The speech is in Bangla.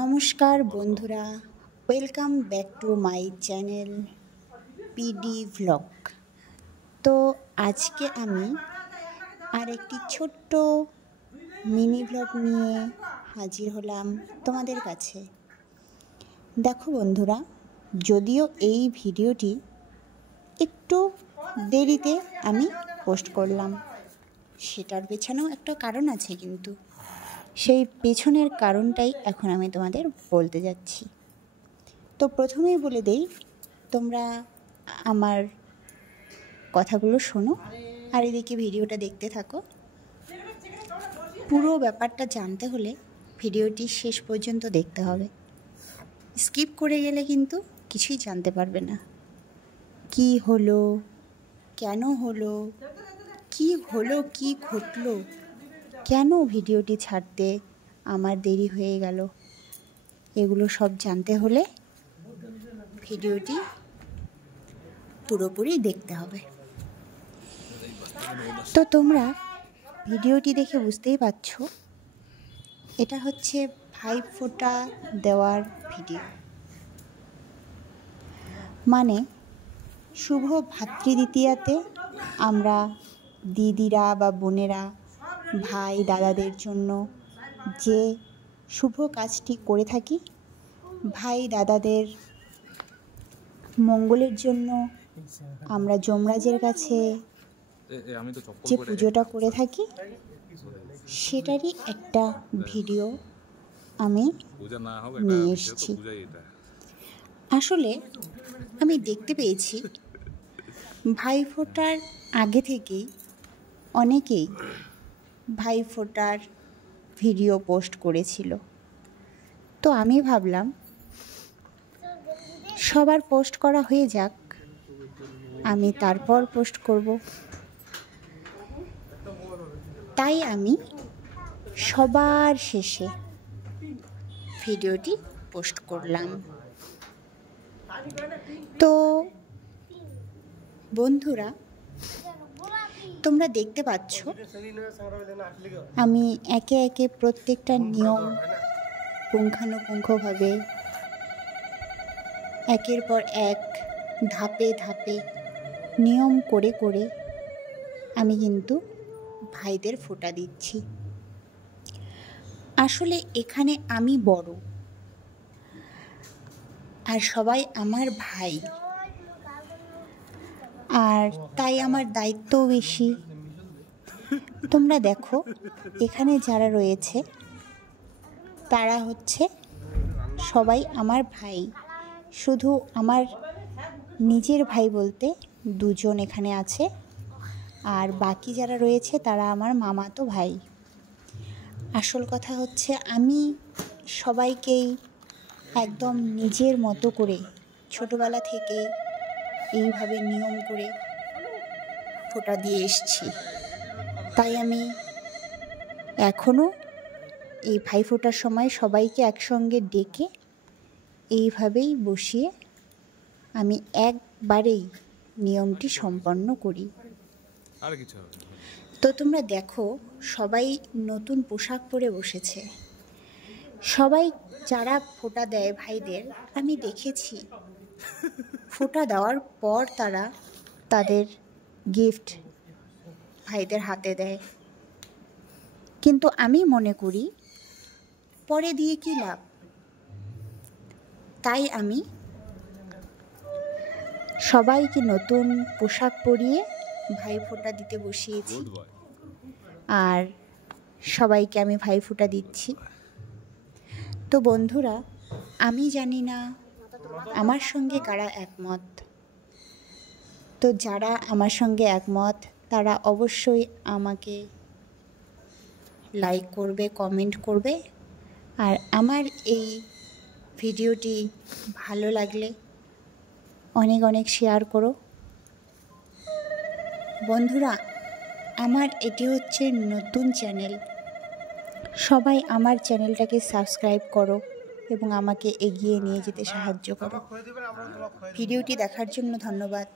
নমস্কার বন্ধুরা, welcome back to my channel PD vlog. তো আজকে আমি আর একটি ছোট্ট মিনি ভ্লগ নিয়ে হাজির হলাম তোমাদের কাছে। দেখো বন্ধুরা, যদিও এই ভিডিওটি একটু দেরিতে আমি পোস্ট করলাম, সেটার পেছনেও একটা কারণ আছে, কিন্তু সেই পেছনের কারণটাই এখন আমি তোমাদের বলতে যাচ্ছি। তো প্রথমেই বলে দেই, তোমরা আমার কথাগুলো শোনো আর এদিকে ভিডিওটা দেখতে থাকো। পুরো ব্যাপারটা জানতে হলে ভিডিওটি শেষ পর্যন্ত দেখতে হবে। স্কিপ করে গেলে কিন্তু কিছুই জানতে পারবে না। কি হলো, কেন হলো, কি হলো, কি ঘটলো, কেন ভিডিওটি ছাড়তে আমার দেরি হয়ে গেল, এগুলো সব জানতে হলে ভিডিওটি পুরোপুরি দেখতে হবে। তো তোমরা ভিডিওটি দেখে বুঝতেই পারছো, এটা হচ্ছে ভাইফোঁটা দেওয়ার ভিডিও। মানে শুভ ভাতৃদ্বিতীয়াতে আমরা দিদিরা বা বোনেরা ভাই দাদাদের জন্য যে শুভ কাজটি করে থাকি, ভাই দাদাদের মঙ্গলের জন্য আমরা যমরাজের কাছে যে পুজোটা করে থাকি, সেটারই একটা ভিডিও আমি নিয়ে এসেছি। আসলে আমি দেখতে পেয়েছি ভাইফোঁটার আগে থেকেই অনেকেই ভাইফোঁটার ভিডিও পোস্ট করেছিল। তো আমি ভাবলাম সবার পোস্ট করা হয়ে যাক, আমি তারপর পোস্ট করব। তাই আমি সবার শেষে ভিডিওটি পোস্ট করলাম। তো বন্ধুরা, তোমরা দেখতে পাচ্ছ আমি একে একে প্রত্যেকটা নিয়ম পুঙ্খানুপুঙ্খভাবে একের পর এক ধাপে ধাপে নিয়ম করে করে আমি কিন্তু ভাইদের ফোঁটা দিচ্ছি। আসলে এখানে আমি বড় আর সবাই আমার ভাই, আর তাই আমার দায়িত্বও বেশি। তোমরা দেখো, এখানে যারা রয়েছে তারা হচ্ছে সবাই আমার ভাই। শুধু আমার নিজের ভাই বলতে দুজন এখানে আছে, আর বাকি যারা রয়েছে তারা আমার মামাতো ভাই। আসল কথা হচ্ছে, আমি সবাইকেই একদম নিজের মতো করে ছোটোবেলা থেকে এইভাবে নিয়ম করে ফোঁটা দিয়ে এসেছি। তাই আমি এখনও এই ভাইফোঁটার সময় সবাইকে একসঙ্গে ডেকে এইভাবেই বসিয়ে আমি একবারেই নিয়মটি সম্পন্ন করি। তো তোমরা দেখো, সবাই নতুন পোশাক পরে বসেছে। সবাই যারা ফোঁটা দেয় ভাইদের, আমি দেখেছি ফোঁটা দেওয়ার পর তারা তাদের গিফট ভাইদের হাতে দেয়, কিন্তু আমি মনে করি পরে দিয়ে কি লাভ। তাই আমি সবাইকে নতুন পোশাক পরিয়ে ভাইফোঁটা দিতে বসিয়েছি, আর সবাইকে আমি ভাইফোঁটা দিচ্ছি। তো বন্ধুরা, আমি জানি না আমার সঙ্গে কারা একমত। তো যারা আমার সঙ্গে একমত তারা অবশ্যই আমাকে লাইক করবে, কমেন্ট করবে, আর আমার এই ভিডিওটি ভালো লাগলে অনেক অনেক শেয়ার করো। বন্ধুরা, আমার এটি হচ্ছে নতুন চ্যানেল, সবাই আমার চ্যানেলটাকে সাবস্ক্রাইব করো এবং আমাকে এগিয়ে নিয়ে যেতে সাহায্য করো। ভিডিওটি দেখার জন্য ধন্যবাদ।